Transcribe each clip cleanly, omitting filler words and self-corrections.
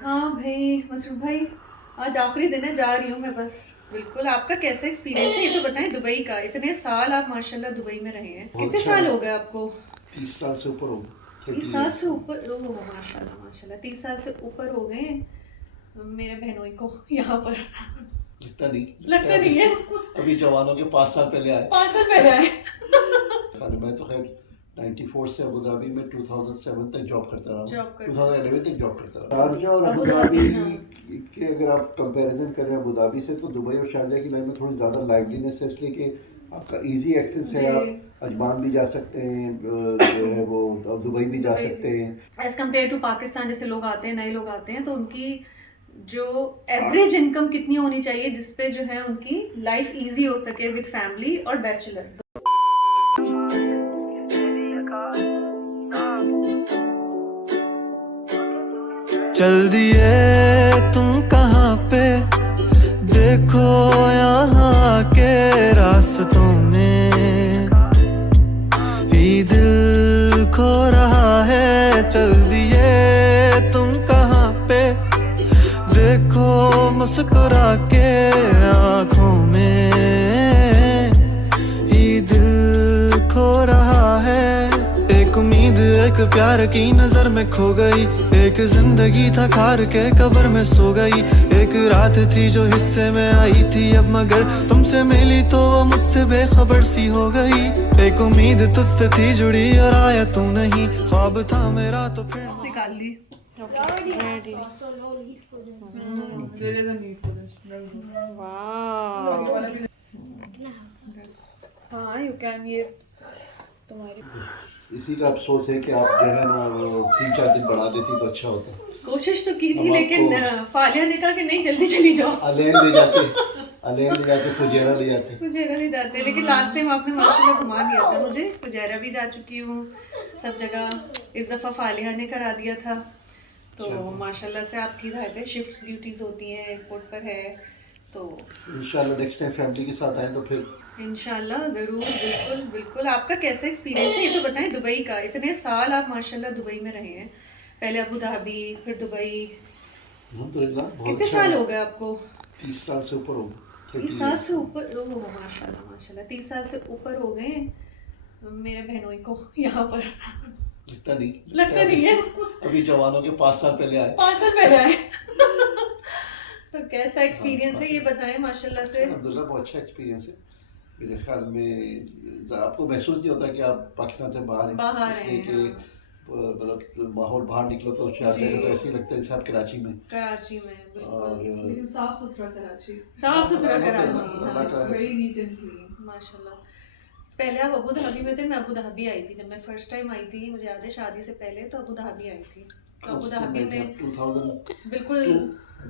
हाँ भाई मसरूफ भाई, आज आखिरी दिन है, जा रही हूँ मैं बस। बिल्कुल, आपका कैसा एक्सपीरियंस है ये तो बताएं। दुबई का इतने साल आप माशाल्लाह दुबई में रहे हैं, बहुत कितने अच्छा साल है। हो गए आपको? 30 साल से ऊपर हो गए, 30 साल 30 से ईयर्स। ऊपर? ओह माशाल्लाह माशाल्लाह, 30 साल से ऊपर हो गए मेरे बहनोई को यहाँ पर। लगता नहीं, लगता लगता है अभी। नहीं है। अभी जवानों के 5 साल पहले आए। 5 साल पहले आए। खाने मैं तो खैर 94 से अबू धाबी में 2007 तक जॉब करता रहा हूँ। जॉब करते 2011 तक जॉब करता रहा। शारजा और अबू अबू धाबी धाबी, हाँ। के अगर आप कंपैरिजन करें अबू धाबी से, तो दुबई और शारजा की लाइन में थोड़ी ज़्यादा लाइवलीनेस है, इसलिए कि आपका इजी एक्सेस है। आप जी। अजमान भी जा सकते हैं, जो है वो दुबई भी जा दुबई सकते हैं। एज कम्पेयर टू पाकिस्तान, जैसे लोग आते हैं, नए लोग आते हैं, तो उनकी जो एवरेज इनकम कितनी होनी चाहिए जिसपे जो है उनकी लाइफ इजी हो सके विद फैमिली और बैचलर। चल दिए तुम कहाँ पे, देखो यहाँ के रास्तों में ही दिल खो रहा है। चल दिए तुम कहाँ पे, देखो मुस्कुरा के आँखों में ही दिल खो रहा है। एक उम्मीद एक प्यार की नजर में खो गई, एक जिंदगी था खार के कब्र में सो गई। एक रात थी जो हिस्से में आई थी अब, मगर तुमसे मिली तो वो मुझसे बेखबर सी हो गई। एक उम्मीद तुझसे थी जुड़ी और आया तू नहीं, ख्वाब था मेरा तो फिर निकाल ली। Ready. There is a need for this. वाह, हाँ यू कैन, ये तुम्हारी इसी का अफसोस है कि आप जो है ना वो 3-4 दिन बढ़ा देती तो अच्छा होता। कोशिश तो की थी, अब लेकिन आपको फालिया ने कहा कि नहीं जल्दी चली जाओ। अलेन ले जाते फुजेरा ले जाते। फुजेरा ले जाते हैं, लेकिन लास्ट टाइम आपने माशाल्लाह घुमा दिया था मुझे। फुजेरा भी जा चुकी हूँ सब जगह, इस दफ़ा फालिया ने करा दिया था। तो चलो। माशाल्लाह से आपकी हिदायतें, शिफ्ट ड्यूटीज़ होती हैं, एयरपोर्ट पर है तो इंशाल्लाह नेक्स्ट टाइम फैमिली के साथ आए तो फिर इंशाल्लाह ज़रूर। बिल्कुल बिल्कुल, आपका कैसा एक्सपीरियंस है ये तो बताएं। दुबई का इतने साल आप माशाल्लाह दुबई में रहे हैं, पहले अबू धाबी फिर दुबई, अल्हम्दुलिल्लाह बहुत कितने अच्छा साल है। हो गए आपको? 30 साल से ऊपर हो गए, 30 30 साल ईयर्स। से ऊपर? ओह माशाल्लाह माशाल्लाह, 30 साल से ऊपर हो गए मेरे बहनोई को यहाँ पर। लगता नहीं, लगता नहीं है। अभी जवानों के 5 साल पहले आए। 5 साल पहले आए। तो कैसा एक्सपीरियंस है ये बताएं माशाल्लाह से। अल्हम्दुलिल्लाह बहुत अच्छा एक्सपीरियंस है। मेरे ख्याल में आपको महसूस नहीं होता कि आप पाकिस्तान से बाहर हैं, बाहर इसलिए हैं, कि हाँ। मतलब माहौल बाहर निकलो तो शारजा में तो ऐसे ही लगता है जैसे आप कराची में। कराची में और बिल्कुल लेकिन साफ सुथरा कराची। साफ सुथरा अल्हम्दुलिल्लाह, कराची, अल्लाह हाँ। का It's very neat and clean. माशाल्लाह। पहले आप अबू धाबी में थे, मैं अबू धाबी आई थी जब मैं फर्स्ट टाइम आई थी, मुझे याद है शादी से पहले तो अबू धाबी आई थी। तो अबू धाबी में 2000 बिल्कुल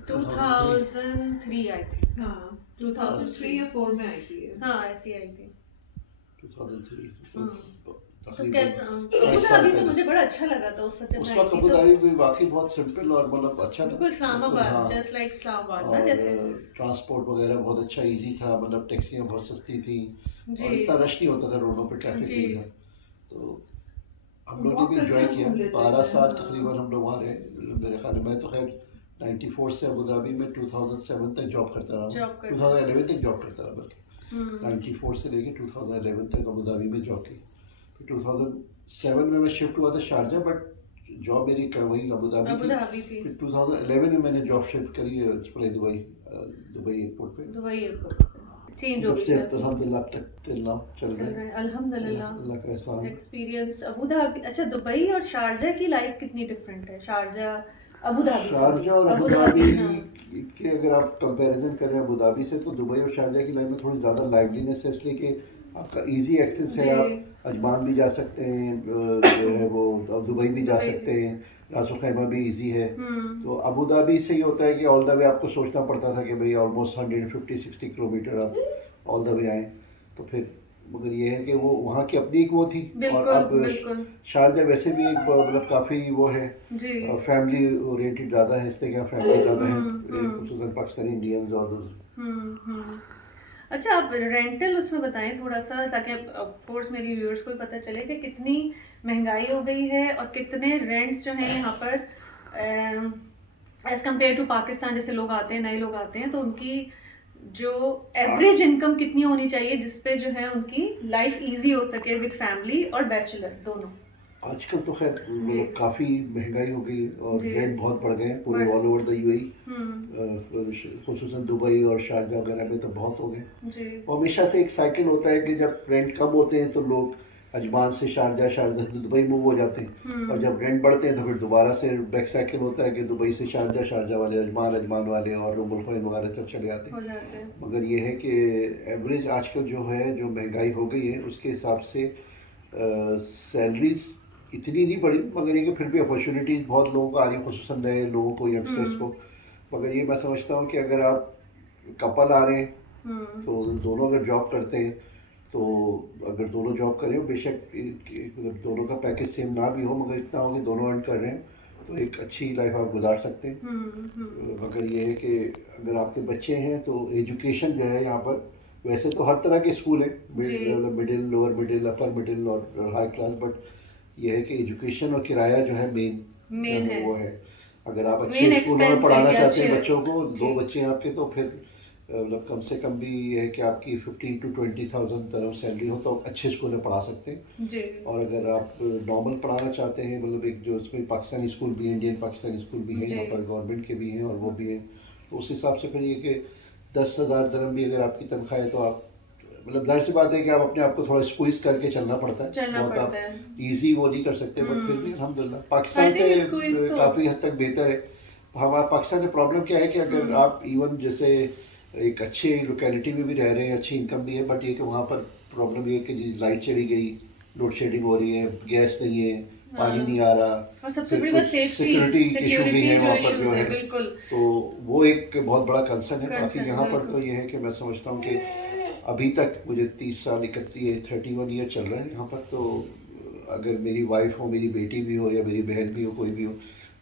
2003 आई थी। हाँ, 2003 या 4 में आई थी ये। हाँ ऐसी आई थी। 2003 तो तकरीबन कैसा अबू 22 साल धाबी तो पहले। मुझे बड़ा अच्छा लगा था उस वक्त जब उस मैं आई वक्त थी। अबू तो धाबी भी वाकई बहुत सिंपल और मतलब अच्छा था। बिल्कुल इस्लामाबाद, हाँ। जस्ट लाइक इस्लामाबाद ना, और जैसे ट्रांसपोर्ट वगैरह बहुत अच्छा इजी था, मतलब टैक्सियाँ बहुत सस्ती थी जी। और इतना रश नहीं होता था रोडों पे, ट्रैफिक जी। नहीं था। तो हम लोगों Walk ने भी करके इंजॉय हम किया। घूम लेते 12 थे, साल हाँ। तकरीबन हम लोग वहाँ रहे। मेरे ख्याल में मैं तो खैर 94 से अबू धाबी में 2007 तक जॉब करता रहा हूँ। जॉब करते 2011 तक जॉब करता रहा, बल्कि 94 से लेके 2011 तक अबू धाबी में जॉब की। फिर 2007 में मैं शिफ्ट हुआ था शारजा, बट जॉब मेरी वही अबू धाबी अबू थी। धाबी थी। फिर 2011 में मैंने जॉब शिफ्ट करी दुबई, दुबई एयरपोर्ट पे। दुबई एयरपोर्ट चेंज हो जब गई से शायद। अल्हम्दुलिल्लाह अब तक चल रहा चल चल रहा रहा है। है अल्हम्दुलिल्लाह। अल्लाह का एहसान है। एक्सपीरियंस अबू धाबी, अच्छा दुबई और शारजा की लाइफ कितनी डिफरेंट है? शारजा अबू धाबी, शारजा और अबू अबू धाबी धाबी, हाँ। के अगर आप कंपैरिजन करें अबू धाबी से, तो दुबई और शारजा की लाइन में थोड़ी ज़्यादा लाइवलीनेस है, इसलिए कि आपका इजी एक्सेस है। जी। आप अजमान भी जा सकते हैं, जो है वो दुबई भी जा दुबई। सकते हैं, रासो खैमा भी इजी है। हम्म। तो अबू धाबी से ये होता है कि ऑल द वे आपको सोचना पड़ता था कि भाई ऑलमोस्ट 150-60 किलोमीटर आप ऑल द वे आए। तो फिर मगर ये है कि वो वहाँ की अपनी एक वो थी। और बिल्कुल अब बिल्कुल शारजा वैसे भी एक मतलब काफ़ी वो है, जी। फैमिली ओरिएंटेड ज़्यादा है, इसलिए क्या फैमिली ज़्यादा है, हम्म। खुसूसन पाकिस्तानी इंडियंस और हम्म। अच्छा आप रेंटल उसमें बताएं थोड़ा सा, ताकि ऑफ कोर्स मेरी व्यूअर्स को भी पता चले कि कितनी महंगाई हो गई है और कितने रेंट्स जो हैं यहाँ पर एज कम्पेयर टू पाकिस्तान जैसे लोग आते हैं, नए लोग आते हैं, तो उनकी जो एवरेज इनकम कितनी होनी चाहिए जिसपे जो है उनकी लाइफ इजी हो सके विद फैमिली और बैचलर दोनों। आजकल तो खैर मतलब काफ़ी महंगाई हो गई है और जी। रेंट बहुत बढ़ गए हैं पूरे बढ़- all over the UAE, hmm. खुसूसन दुबई और शारजा वगैरह में तो बहुत हो गए। जी। और हमेशा से एक साइकिल होता है कि जब रेंट कम होते हैं तो लोग अजमान से शारजा, शारजा से दुबई मूव हो जाते हैं, और जब रेंट बढ़ते हैं तो फिर दोबारा से बैक साइकिल होता है कि दुबई से शारजा, शारजा वाले अजमान, अजमान वाले और उमुल ख़ुवैन वगैरह सब चले आते हो हैं। जाते हैं। मगर ये है कि एवरेज आजकल जो है, जो महंगाई हो गई है उसके हिसाब से सैलरीज इतनी नहीं बढ़ी, मगर ये कि फिर भी अपॉर्चुनिटीज़ बहुत लोगों को आ रही है, खुसूसन नए लोगों को, यंगस्टर्स को। मगर ये मैं समझता हूँ कि अगर आप कपल आ रहे हैं तो दोनों अगर जॉब करते हैं, तो अगर दोनों जॉब करें, बेशक मतलब दोनों का पैकेज सेम ना भी हो, मगर इतना हो कि दोनों अर्न कर रहे हैं तो एक अच्छी लाइफ आप गुजार सकते हैं। मगर ये है कि अगर आपके बच्चे हैं तो एजुकेशन जो है यहाँ पर, वैसे तो हर तरह के स्कूल हैं, जी। Middle, lower middle, upper middle और हाई क्लास, बट ये है कि एजुकेशन और किराया जो है मेन है। वो है। अगर आप Main अच्छे स्कूलों में expense पढ़ाना है कि चाहते हैं अच्छे- बच्चों को, जी। 2 बच्चे हैं आपके, तो फिर मतलब कम से कम भी ये है कि आपकी 15 to 20,000 तरफ सैलरी हो तो आप अच्छे स्कूल में पढ़ा सकते हैं। जी। और अगर आप नॉर्मल पढ़ाना चाहते हैं, मतलब एक जो उसमें पाकिस्तानी स्कूल भी है, इंडियन पाकिस्तानी स्कूल भी है, जी। यहाँ पर गवर्नमेंट के भी हैं और वो भी हैं, तो उस हिसाब से फिर ये कि 10,000 दरम भी अगर आपकी तनख्वाह है तो आप मतलब जाहिर सी बात है कि आप अपने आप को थोड़ा स्क्वीज करके चलना पड़ता है, चलना बहुत आप पड़ता है। ईजी वो नहीं कर सकते, बट फिर भी अल्हम्दुलिल्लाह पाकिस्तान I think से squeeze तो- काफ़ी हद तक बेहतर है। हमारा पाकिस्तान में प्रॉब्लम क्या है कि अगर आप इवन जैसे एक अच्छे लोकेलिटी में भी रह रहे हैं, अच्छी इनकम भी है, बट ये कि वहाँ पर प्रॉब्लम ये है कि जी लाइट चली गई, लोड शेडिंग हो रही है, गैस नहीं है, पानी हाँ। नहीं आ रहा, और सबसे फिर बड़ी बात कुछ सेफ्टी, सिक्योरिटी इशू भी है जो वहाँ पर issues जो है, है, बिल्कुल। तो वो एक बहुत बड़ा कंसर्न है। बाकी Concern, यहाँ पर बिल्कुल। तो ये है कि मैं समझता हूँ कि अभी तक मुझे 30 साल 31 ईयर चल रहा है यहाँ पर, तो अगर मेरी वाइफ हो, मेरी बेटी भी हो या मेरी बहन भी हो, कोई भी हो,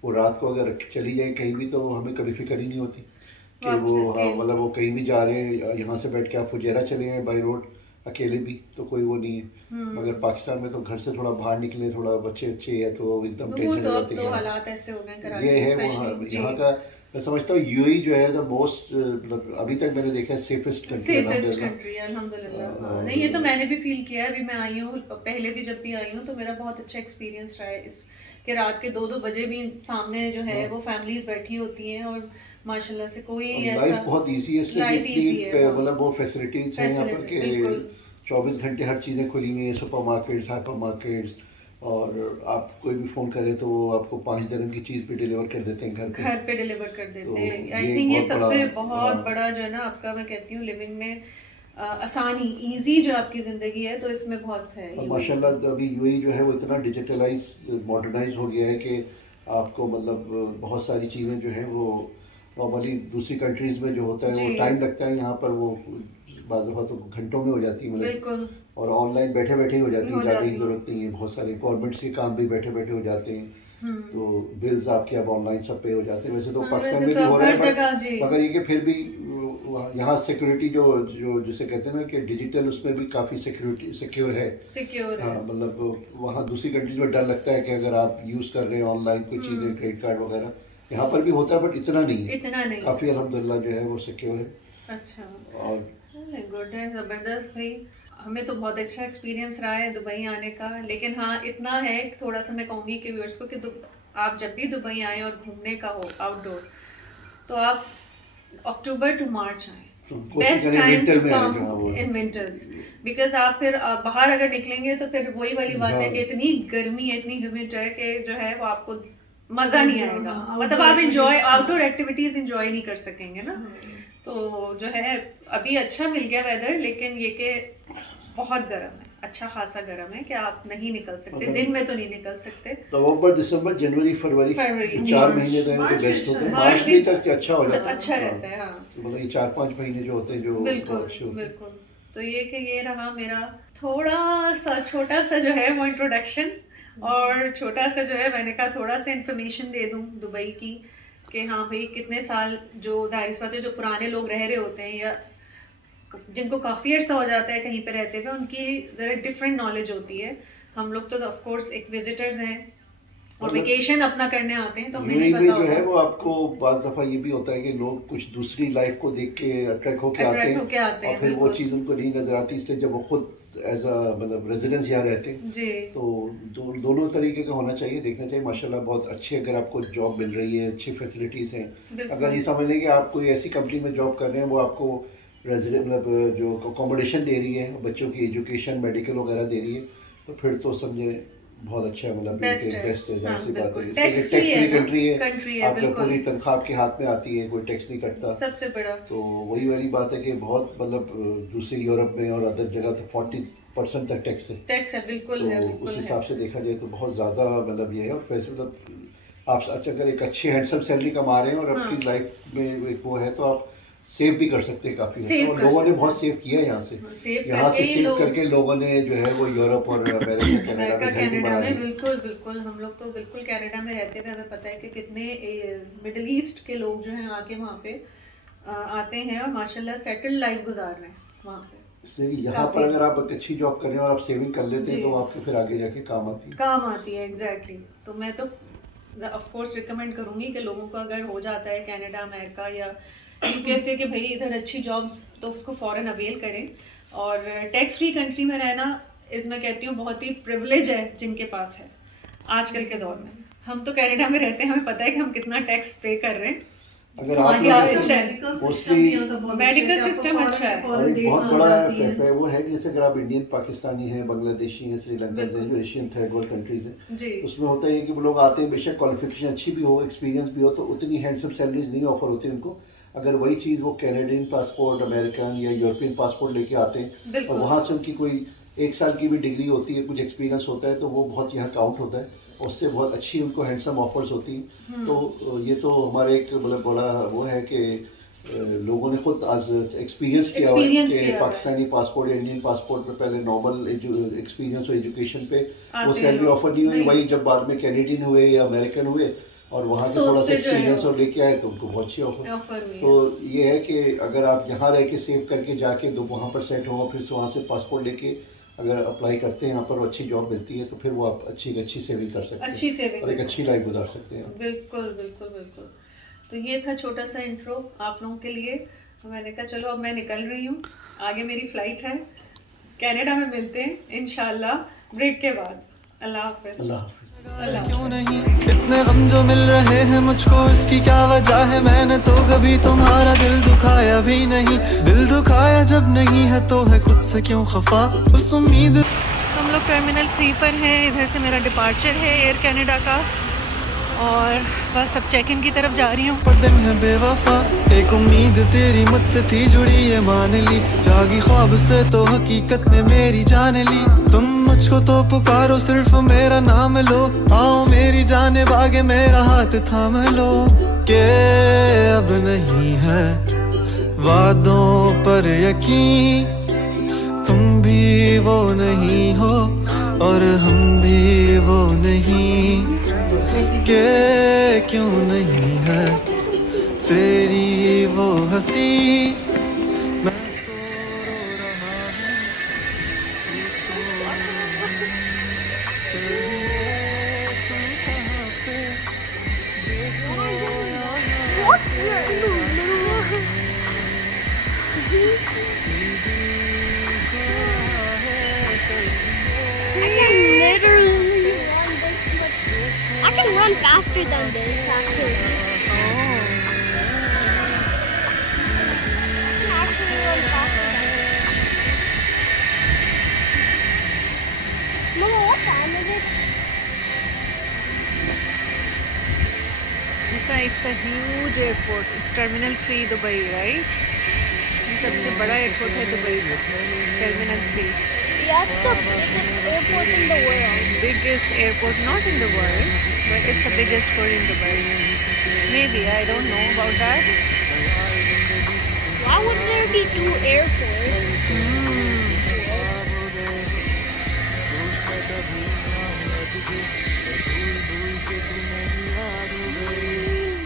वो रात को अगर चली जाए कहीं भी तो हमें कभी फिक्र ही नहीं होती कि वो, हाँ मतलब वो कहीं भी जा रहे हैं, यहाँ से बैठ के आप फुजेरा चले गए बाई रोड अकेले भी तो कोई वो नहीं है। मगर पाकिस्तान में तो घर से थोड़ा बाहर निकले, थोड़ा बच्चे अच्छे है तो एकदम वो टेंशन तो हो अब जाती तो है। हालात ऐसे हो गए कराची ये है especially, वहाँ जी। यहाँ का, मैं समझता हूँ यूएई जो है द मोस्ट, मतलब अभी तक मैंने देखा है सेफेस्ट कंट्री सेफेस्ट कंट्री है अल्हम्दुलिल्लाह। हाँ, नहीं ये तो मैंने भी फील किया है, अभी मैं आई हूँ, पहले भी जब भी आई हूँ तो मेरा बहुत अच्छा एक्सपीरियंस रहा है इस कि रात के 2-2 बजे भी सामने जो है वो फैमिलीज बैठी होती हैं और माशाल्लाह से कोई लाइफ ऐसा बहुत इजी है, इसलिए लाइफ इतनी easy है, हाँ। मतलब वो फैसिलिटीज हैं यहाँ पर Facility, कि बिल्कुल। 24 घंटे हर चीज़ें खुली हुई हैं, सुपर मार्केट्स, हाइपर मार्केट्स, और आप कोई भी फ़ोन करें तो वो आपको 5 dirham की चीज़ भी डिलीवर कर देते हैं घर पे। घर पे डिलीवर कर तो देते हैं। आई ये थिंक ये बहुत सबसे बड़ा, बहुत हाँ। बड़ा जो है ना आपका, मैं कहती हूँ लिविंग में आसानी, इजी जो आपकी ज़िंदगी है तो इसमें बहुत है। और UAE माशाल्लाह अभी यूएई जो है वो इतना डिजिटलाइज, मॉडर्नाइज हो गया है कि आपको मतलब बहुत सारी चीज़ें जो हैं वो नॉर्मली दूसरी कंट्रीज़ में जो होता है वो जी। टाइम लगता है, यहाँ पर वो बाज़ दफ़ा तो घंटों में हो जाती है, मतलब बिल्कुल और ऑनलाइन बैठे बैठे ही हो जाती है, हो जाने जाती की है। ज़रूरत नहीं है। बहुत सारे गवर्नमेंट्स के काम भी बैठे बैठे हो जाते हैं, तो बिल्स आपके अब ऑनलाइन सब पे हो जाते हैं। वैसे तो हाँ, पाकिस्तान वैसे में तो भी अब हो रहा हर है, जगह जी। मगर ये कि फिर भी यहाँ सिक्योरिटी जो जो जिसे कहते हैं ना कि डिजिटल, उसमें भी काफ़ी सिक्योरिटी सिक्योर है। सिक्योर है। हाँ मतलब वहाँ दूसरी कंट्रीज में डर लगता है कि अगर आप यूज़ कर रहे हैं ऑनलाइन कोई चीज़ें, क्रेडिट कार्ड वगैरह, यहाँ पर भी होता है बट इतना नहीं है, इतना नहीं। काफ़ी अल्हम्दुलिल्लाह जो है वो सिक्योर है। अच्छा, और गुड है, ज़बरदस्त भाई। हमें तो बहुत अच्छा एक्सपीरियंस रहा है दुबई आने का, लेकिन हाँ इतना है थोड़ा सा मैं कहूँगी कि व्यूअर्स को कि आप जब भी दुबई आए और घूमने का हो आउटडोर, तो आप अक्टूबर टू मार्च आए, तो कोशिश बेस्ट करें टाइम विंटर टू में आए कम जहाँ वो इन विंटर्स, बिकॉज आप फिर बाहर अगर निकलेंगे तो फिर वही वाली बात है हाँ। कि इतनी गर्मी है, इतनी ह्यूमिड है कि जो है वो आपको मज़ा नहीं हाँ, आएगा, हाँ, मतलब outdoor आप enjoy activities- outdoor activities enjoy नहीं कर सकेंगे ना। तो जो है अभी अच्छा मिल गया वेदर, लेकिन ये कि बहुत गर्म है, अच्छा खासा गर्म है कि आप नहीं निकल सकते, अगर- दिन में तो नहीं निकल सकते। नवंबर, दिसंबर, जनवरी, फरवरी, फरवरी, ये 4 मार्च। महीने जो है वो मार्च बेस्ट होते हैं। मार्च मार्च भी भी तक अच्छा हो जाता है, अच्छा हाँ। रहता है, हाँ तो मतलब ये 4-5 महीने जो होते हैं जो बिल्कुल वो अच्छे होते हैं। बिल्कुल। तो ये कि ये रहा मेरा थोड़ा सा छोटा सा जो है वो इंट्रोडक्शन, और छोटा सा जो है मैंने कहा थोड़ा सा इन्फॉर्मेशन दे दूं दुबई की कि हाँ भाई कितने साल, जो जाहिर सी बात है जो पुराने लोग रह रहे होते हैं या जिनको काफ़ी अर्सा हो जाता है कहीं पे रहते हुए, उनकी ज़रा डिफरेंट नॉलेज होती है। हम लोग तो ऑफ कोर्स एक विजिटर्स हैं, और मतलब वेकेशन अपना करने आते हैं तो हमें यूएई नहीं में पता जो है होता, वो आपको बाज़ दफ़ा ये भी होता है कि लोग कुछ दूसरी लाइफ को देख के अट्रैक्ट होके आते अट्रैक्ट हैं होके आते और हैं, फिर वो बिल्कुल चीज़ उनको नहीं नज़र आती, इसलिए जब वो खुद एज अ मतलब रेजिडेंस यहाँ रहते हैं जी, तो दोनों तरीके का होना चाहिए, देखना चाहिए। माशाल्लाह बहुत अच्छी अगर आपको जॉब मिल रही है, अच्छी फैसिलिटीज़ हैं, अगर ये बिल्कुल समझ लें कि आप कोई ऐसी कंपनी में जॉब कर रहे हैं वो आपको रेजिडेंट मतलब जो अकोमोडेशन दे रही है, बच्चों की एजुकेशन मेडिकल वगैरह दे रही है, तो फिर तो समझे बहुत अच्छा है, मतलब बेस्ट है, बेस्ट है, जाहिर हाँ सी बात है। बिल्कुल, इससे टैक्स कि फ्री टैक्स है फ्री ना, कंट्री है, कंट्री है आपका बिल्कुल, पूरी तनख्वाह आपके हाथ में आती है, कोई टैक्स नहीं कटता। सबसे बड़ा तो वही वाली बात है कि बहुत मतलब दूसरे यूरोप में और अदर जगह तो 40% तक टैक्स है। टैक्स है, बिल्कुल तो है, उस बिल्कुल है, हिसाब से देखा जाए तो बहुत ज़्यादा मतलब ये है, और पैसे मतलब आप अच्छा अगर एक अच्छी हैंडसम सैलरी कमा रहे हैं और हाँ। आपकी लाइफ में एक वो है तो आप सेव भी कर सकते हैं काफ़ी हद तक, सेव और कर लोगों ने सकते बहुत हैं। सेव किया है यहाँ से। सेव यहाँ करके से ही सेव लोग करके लोगों ने जो है वो यूरोप और अमेरिका कनाडा अमेरिका में घर भी कनाडा बना में लिए। बिल्कुल बिल्कुल, हम लोग तो बिल्कुल कनाडा में रहते थे, हमें पता है कि कितने मिडिल ईस्ट के लोग जो हैं आके वहाँ पे आते हैं और माशाल्लाह सेटल्ड लाइफ गुजार रहे हैं वहाँ पे, इसलिए कि यहाँ पर काफी। अगर आप एक अच्छी जॉब कर रहे हैं और आप सेविंग कर लेते हैं जी। तो आपके फिर आगे जाके काम आती है। काम आती है एग्जैक्टली। तो मैं तो ऑफ कोर्स रिकमेंड करूँगी कि लोगों को अगर हो जाता है कनाडा अमेरिका या यूके से कि भाई इधर अच्छी जॉब्स, तो उसको फ़ौरन अवेल करें। और टैक्स फ्री कंट्री में रहना इस मैं कहती हूँ बहुत ही प्रिविलेज है जिनके पास है आजकल के दौर में। हम तो कनाडा में रहते हैं, हमें पता है कि हम कितना टैक्स पे कर रहे हैं। अगर आप हमारी लोग आदत जैसे है। मेडिकल सिस्टम mostly- भी यहाँ का बहुत मेडिकल अच्छा है, सिस्टम आपको अच्छा है। फौरन और एक dates बहुत आ बड़ा जाती हैं। है वो है कि जैसे अगर आप इंडियन पाकिस्तानी हैं, बांग्लादेशी हैं, श्रीलंकन हैं, बिल्कुल। जो एशियन थर्ड वर्ल्ड कंट्रीज हैं, जी तो उसमें होता है कि वो लोग आते हैं, बेशक क्वालिफिकेशन अच्छी भी हो, एक्सपीरियंस भी हो, तो उतनी हैंडसम सैलरीज नहीं ऑफर होती उनको। अगर वही चीज़ वो कैनेडियन पासपोर्ट, अमेरिकन या यूरोपियन पासपोर्ट लेके आते हैं और बिल्कुल वहाँ से उनकी कोई 1 साल की भी डिग्री होती है, कुछ एक्सपीरियंस होता है, तो वो बहुत यहाँ काउंट होता है, उससे बहुत अच्छी उनको हैंडसम ऑफर्स होती हैं। तो ये तो हमारे एक मतलब बड़ा वो है कि लोगों ने खुद आज एक्सपीरियंस किया हुआ है Experience कि किया हुआ है। पाकिस्तानी पासपोर्ट या इंडियन पासपोर्ट पे पहले नॉर्मल एक्सपीरियंस हो एजुकेशन पे वो आते हैं सैलरी लोग। ऑफर नहीं हुई, नहीं। वही जब बाद में कैनेडियन हुए या अमेरिकन हुए और वहाँ के तो थोड़ा उस सा पे जो है एक्सपीरियंस वो- और लेके आए तो उनको बहुत अच्छी ऑफर। ऑफर हुई तो है। ये है कि अगर आप यहाँ रह के सेव करके जाके दो वहाँ पर सेट हो, फिर वहाँ से पासपोर्ट लेके अगर अप्लाई करते हैं यहाँ पर अच्छी जॉब मिलती है तो फिर वो आप अच्छी सेविंग कर सकते हैं अच्छी सेविंग और एक अच्छी लाइफ गुजार सकते हैं। बिल्कुल बिल्कुल बिल्कुल। तो ये था छोटा सा इंट्रो आप लोगों के लिए। तो मैंने कहा चलो अब मैं निकल रही हूँ, आगे मेरी फ़्लाइट है, कनाडा में मिलते हैं इंशाल्लाह ब्रेक के बाद। अल्लाह हाफ़िज़। अल्लाह हाफिज़। अल्लाह क्यों नहीं इतने गम जो मिल रहे हैं मुझको, इसकी क्या वजह है? मैंने तो कभी तुम्हारा दिल दुखाया भी नहीं। दिल दुखाया जब नहीं है तो है खुद से क्यों खफा? उस उम्मीद हम लोग टर्मिनल 3 पर हैं, इधर से मेरा डिपार्चर है एयर कनाडा का और बस अब चेक इन की तरफ जा रही हूँ। पर दिन है बेवफा, एक उम्मीद तेरी मुझसे थी जुड़ी है मान ली, जागी ख्वाब से तो हकीकत ने मेरी जान ली। तुम मुझको तो पुकारो सिर्फ मेरा नाम लो, आओ मेरी जाने बागे मेरा हाथ थाम लो। के अब नहीं है वादों पर यकीन, तुम भी वो नहीं हो और हम भी वो नहीं, के क्यों नहीं है तेरी वो हंसी। मैं तो रो रहा हूँ, तू तो चल दिए तुम कहाँ पे, देखो यहाँ I can run faster than this, actually. I can actually run faster than this. Mama, what time is it? It's a huge airport. It's Terminal 3 Dubai, right? ये सबसे बड़ा एयरपोर्ट है दुबई का, terminal 3। Yeah, it's the biggest airport in the world. Biggest airport, not in the world, but it's the biggest one in Dubai. Maybe, I don't know about that. Why would there be two airports?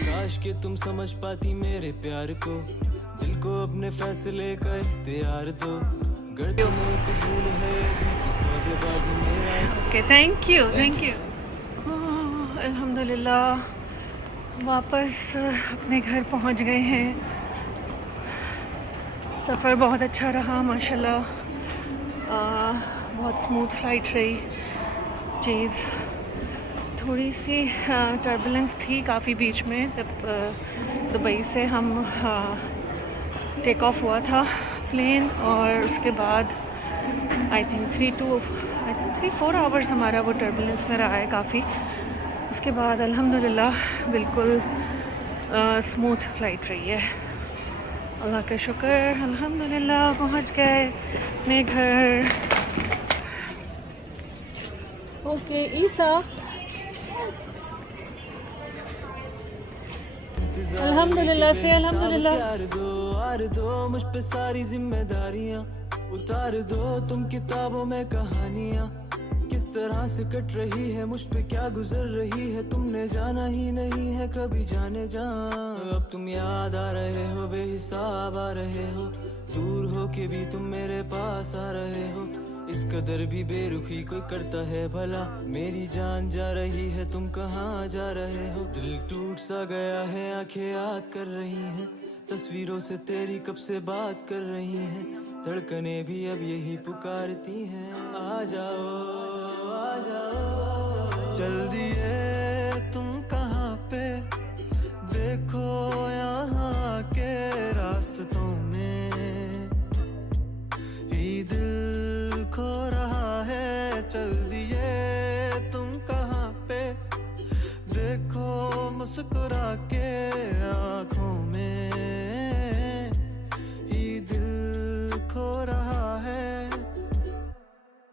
काश के तुम समझ पाती मेरे प्यार को, दिल को अपने फैसले का इख्तियार दो। गर तुम्हें कबूल है दिल की सौदेबाजी मेरा। Okay, thank you, thank you. अल्हम्दुलिल्लाह वापस अपने घर पहुंच गए हैं। सफ़र बहुत अच्छा रहा माशाल्लाह। बहुत स्मूथ फ़्लाइट रही। चीज़ थोड़ी सी टर्बुलेंस थी काफ़ी बीच में, जब दुबई से हम टेक ऑफ हुआ था प्लेन, और उसके बाद आई थिंक 3-4 आवर्स हमारा वो टर्बुलेंस में रहा है काफ़ी। उसके बाद अल्हम्दुलिल्लाह बिल्कुल स्मूथ फ़्लाइट रही है। अल्लाह का शुक्र, अल्हम्दुलिल्लाह पहुंच गए अपने घर। ओके ईसा, अल्हम्दुलिल्लाह से अल्हम्दुलिल्लाह। प्यार दो मुझ पे सारी जिम्मेदारियां, उतार दो तुम किताबों में कहानियां। किस तरह से कट रही है मुझ पे क्या गुजर रही है, तुमने जाना ही नहीं है कभी जाने जा। अब तुम याद आ रहे हो, बेहिसाब आ रहे हो, दूर हो के भी तुम मेरे पास आ रहे हो। इस कदर भी बेरुखी कोई करता है भला, मेरी जान जा रही है तुम कहाँ जा रहे हो। दिल टूट सा गया है, आंखें याद कर रही हैं, तस्वीरों से तेरी कब से बात कर रही हैं, धड़कने भी अब यही पुकारती हैं। आ जाओ आ जाओ, चल दिए तुम कहाँ पे, देखो यहाँ के रास्तों में ही दिल खो रहा है। चल दिए तुम कहाँ पे, देखो मुस्कुरा के आँखों में